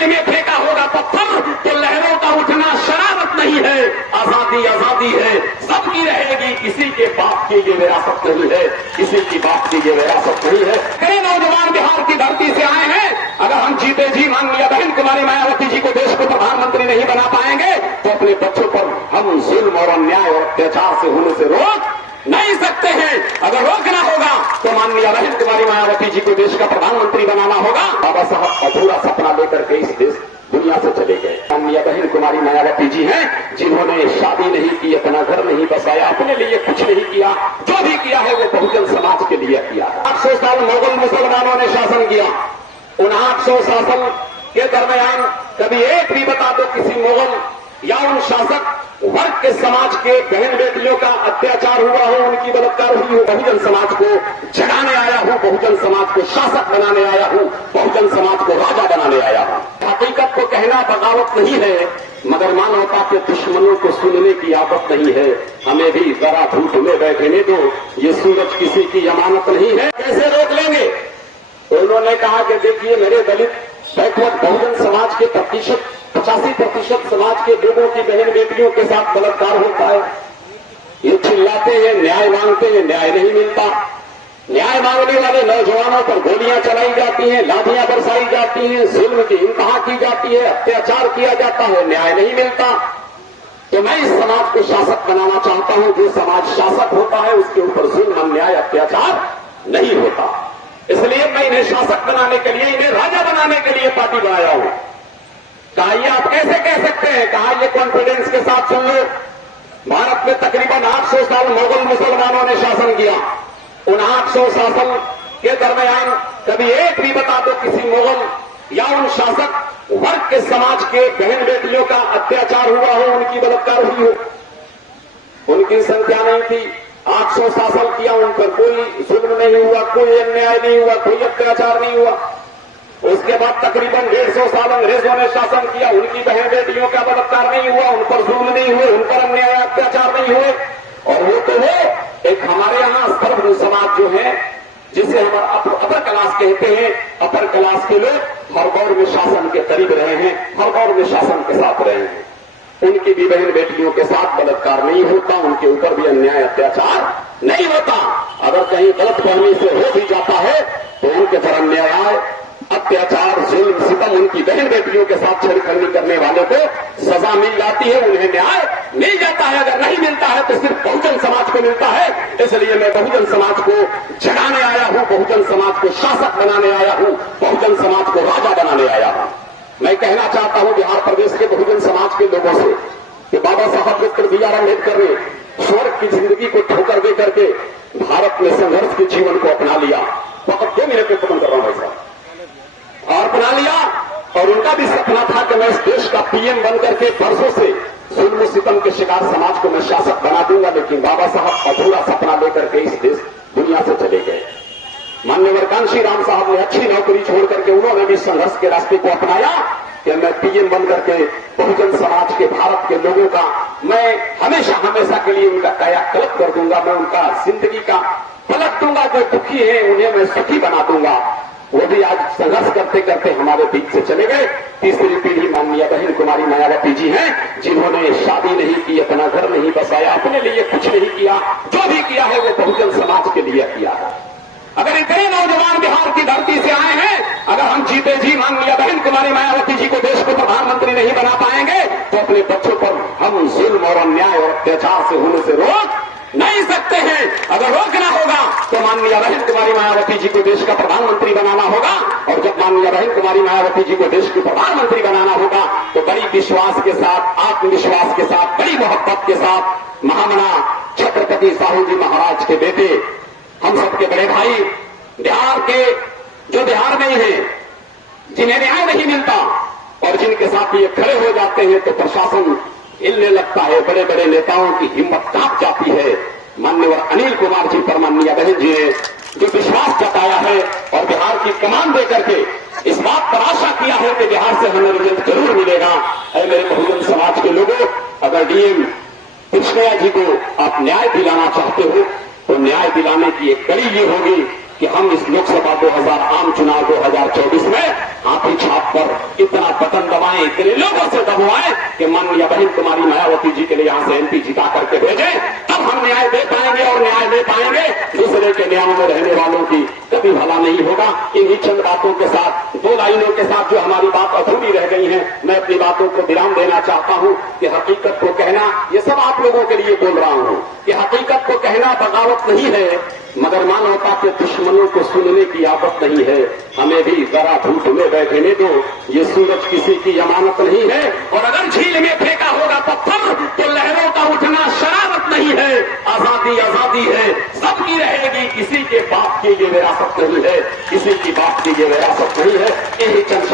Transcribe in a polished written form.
नील में फेंका होगा पत्थर तो लहरों का उठना शरारत नहीं है। आजादी आजादी है, सबकी रहेगी, किसी के बाप की ये विरासत नहीं है, किसी की बाप की ये विरासत नहीं है। कई नौजवान बिहार की धरती से आए हैं, अगर हम जीते जी माननीय बहन कुमारी मायावती जी को देश को प्रधानमंत्री नहीं बना पाएंगे तो अपने बच्चों पर हम जुल्म और अन्याय और अत्याचार से होने से रोक नहीं सकते हैं। अगर रोकना होगा तो माननीय बहन कुमारी मायावती जी को देश का प्रधानमंत्री बनाना होगा। बाबा साहब अधूरा सपना लेकर के इस देश दुनिया से चले गए। माननीय बहन कुमारी मायावती जी हैं जिन्होंने शादी नहीं की, अपना घर नहीं बसाया, अपने लिए कुछ नहीं किया, जो भी किया है वो बहुजन समाज के लिए किया। 800 साल मुगल मुसलमानों ने शासन किया। उन 800 शासन के दरमियान कभी एक भी बता दो किसी मुगल या उन शासक वर्ग के समाज के बहन बेटियों का अत्याचार हुआ हो, उनकी बलात्कार हुई हो। बहुजन समाज को जगाने आया हूं, बहुजन समाज को शासक बनाने आया हूं, बहुजन समाज को राजा बनाने आया हूं। हकीकत को कहना बगावत नहीं है, मगर मानवता के दुश्मनों को सुनने की आदत नहीं है। हमें भी जरा धूप में बैठने दो, ये सूरज किसी की अमानत नहीं है। कैसे रोक लेंगे? तो उन्होंने कहा कि देखिए मेरे दलित बैकवर्ड बहुजन समाज के 85% समाज के लोगों की बहन बेटियों के साथ बलात्कार होता है। ये चिल्लाते हैं, न्याय मांगते हैं, न्याय नहीं मिलता। न्याय मांगने वाले नौजवानों पर गोलियां चलाई जाती हैं, लाठियां बरसाई जाती हैं, जुल्म की इंतहा की जाती है, अत्याचार किया जाता है, न्याय नहीं मिलता। तो मैं इस समाज को शासक बनाना चाहता हूं। जो समाज शासक होता है उसके ऊपर जुल्म, अन्याय, अत्याचार नहीं होता। इसलिए मैं इन्हें शासक बनाने के लिए, इन्हें राजा बनाने के लिए पार्टी बनाया हूं। कहा ये आप कैसे कह सकते हैं? कहा ये कॉन्फिडेंस के साथ सुन लो। भारत में तकरीबन 800 साल मुगल मुसलमानों ने शासन किया। उन 800 शासन के दरमियान कभी एक भी बता दो किसी मुगल या उन शासक वर्ग के समाज के बहन बेटियों का अत्याचार हुआ हो, उनकी बलात्कार हुई हो। उनकी संख्या नहीं थी। 800 शासन किया, उन पर कोई जुल्म नहीं हुआ, कोई अन्याय नहीं हुआ, कोई अत्याचार नहीं हुआ। उसके बाद तकरीबन 150 साल अंग्रेजों ने शासन किया, उनकी बहन बेटियों का बलात्कार नहीं हुआ, उन पर जुल्म नहीं हुए, उन पर अन्याय अत्याचार नहीं हुए। और वो तो वो एक हमारे यहाँ सर्व समाज जो है, जिसे हम अपर क्लास कहते हैं, अपर क्लास के लोग हर दौर में शासन के करीब रहे हैं, हर दौर में शासन के साथ रहे हैं। उनकी भी बहन बेटियों के साथ बलात्कार नहीं होता, उनके ऊपर भी अन्याय अत्याचार नहीं होता। अगर कहीं गलतफहमी से हो भी जाता है तो उनके पर अन्याय, अत्याचार, जुल्म, सितम उनकी बहन बेटियों के साथ छेड़खानी करने वालों को सजा मिल जाती है, उन्हें न्याय मिल जाता है। अगर नहीं मिलता है तो सिर्फ बहुजन समाज को मिलता है। इसलिए मैं बहुजन समाज को जगाने आया हूं, बहुजन समाज को शासक बनाने आया हूं, बहुजन समाज को राजा बनाने आया हूं। मैं कहना चाहता हूं बिहार प्रदेश के बहुजन समाज के लोगों से कि बाबा साहब डॉक्टर बी.आर. अम्बेडकर ने स्वर्ग की जिंदगी को ठोकर दे करके भारत में संघर्ष के जीवन को अपना लिया। फकत 2 मिनट में खत्म कर रहा हूं ऐसा, और अपना लिया। और उनका भी सपना था कि मैं इस देश का पीएम बनकर के बरसों से जुल्म सितम के शिकार समाज को मैं शासक बना दूंगा। लेकिन बाबा साहब अधूरा सपना लेकर के इस देश दुनिया से चले गए। माननीय कांशी राम साहब ने अच्छी नौकरी छोड़ करके उन्होंने भी संघर्ष के रास्ते को अपनाया कि मैं पीएम बनकर के बहुजन समाज के, भारत के लोगों का मैं हमेशा हमेशा के लिए उनका कायाकल्प कर दूंगा। मैं उनका जिंदगी का पलट दूंगा। जो दुखी है उन्हें मैं सुखी बना दूंगा। वो भी आज संघर्ष करते करते हमारे बीच से चले गए। तीसरी पीढ़ी माननीय बहन कुमारी मायावती जी हैं जिन्होंने शादी नहीं की, अपना घर नहीं बसाया, अपने लिए कुछ नहीं किया, जो भी किया है वो बहुजन समाज के लिए किया है। अगर इतने नौजवान बिहार की धरती से आए हैं, अगर हम जीते जी माननीय बहन कुमारी मायावती जी को देश को प्रधानमंत्री नहीं बना पाएंगे तो अपने बच्चों पर हम जुल्म और अन्याय और अत्याचार से होने से रोक नहीं सकते हैं। अगर रोकना होगा तो माननीय बहन कुमारी मायावती जी को देश का प्रधानमंत्री बनाना होगा। और जब माननीय बहन कुमारी मायावती जी को देश की प्रधानमंत्री बनाना होगा तो बड़ी विश्वास के साथ, आत्मविश्वास के साथ, बड़ी मोहब्बत के साथ महामना छत्रपति साहू जी महाराज के बेटे, हम सबके बड़े भाई बिहार के, जो बिहार में ही हैं, जिन्हें न्याय नहीं मिलता और जिनके साथ ये खड़े हो जाते हैं तो प्रशासन हिलने लगता है। बड़े बड़े नेताओं की हिम्मत कांप जाती है। माननीय अनिल कुमार जी पर माननीय बहन जी ने जो विश्वास जताया है और बिहार की कमान देकर के इस बात पर आशा किया है कि बिहार से हमें रिजल्ट जरूर मिलेगा। अरे मेरे बहुजन समाज के लोगों, अगर डीएम कृष्णैया जी को आप न्याय दिलाना चाहते हो तो न्याय दिलाने की एक कड़ी ये होगी कि हम इस लोकसभा 2000 आम चुनाव 2024 में हाथी छाप पर इतना बटन दबाएं, इतने लोगों से दबवाएं कि माननीय बहन कुमारी मायावती जी के लिए यहां से एमपी जिता करके भेजें, तब हम न्याय दे पाएंगे और न्याय दे पाएंगे। दूसरे के न्यायों में रहने वालों की कभी भला नहीं होगा। इन्हीं चंद बातों के साथ, 2 लाइनों के साथ जो हमारी बात अधूरी रह गई है, मैं अपनी बातों को विराम देना चाहता हूं कि हकीकत को कहना, ये सब आप लोगों के लिए बोल रहा हूं कि हकीकत को कहना बगावत नहीं है, मगर मानवता के दुश्मनों को सुनने की आदत नहीं है। हमें भी जरा धूप में बैठने दो, ये सूरज किसी की अमानत नहीं है। और अगर झील में फेंका होगा पत्थर तो लहरों का उठना शरारत नहीं है। आजादी आजादी है, सबकी रहेगी, किसी के बाप की ये विरासत नहीं है, किसी की बाप की ये विरासत नहीं है। यही चंद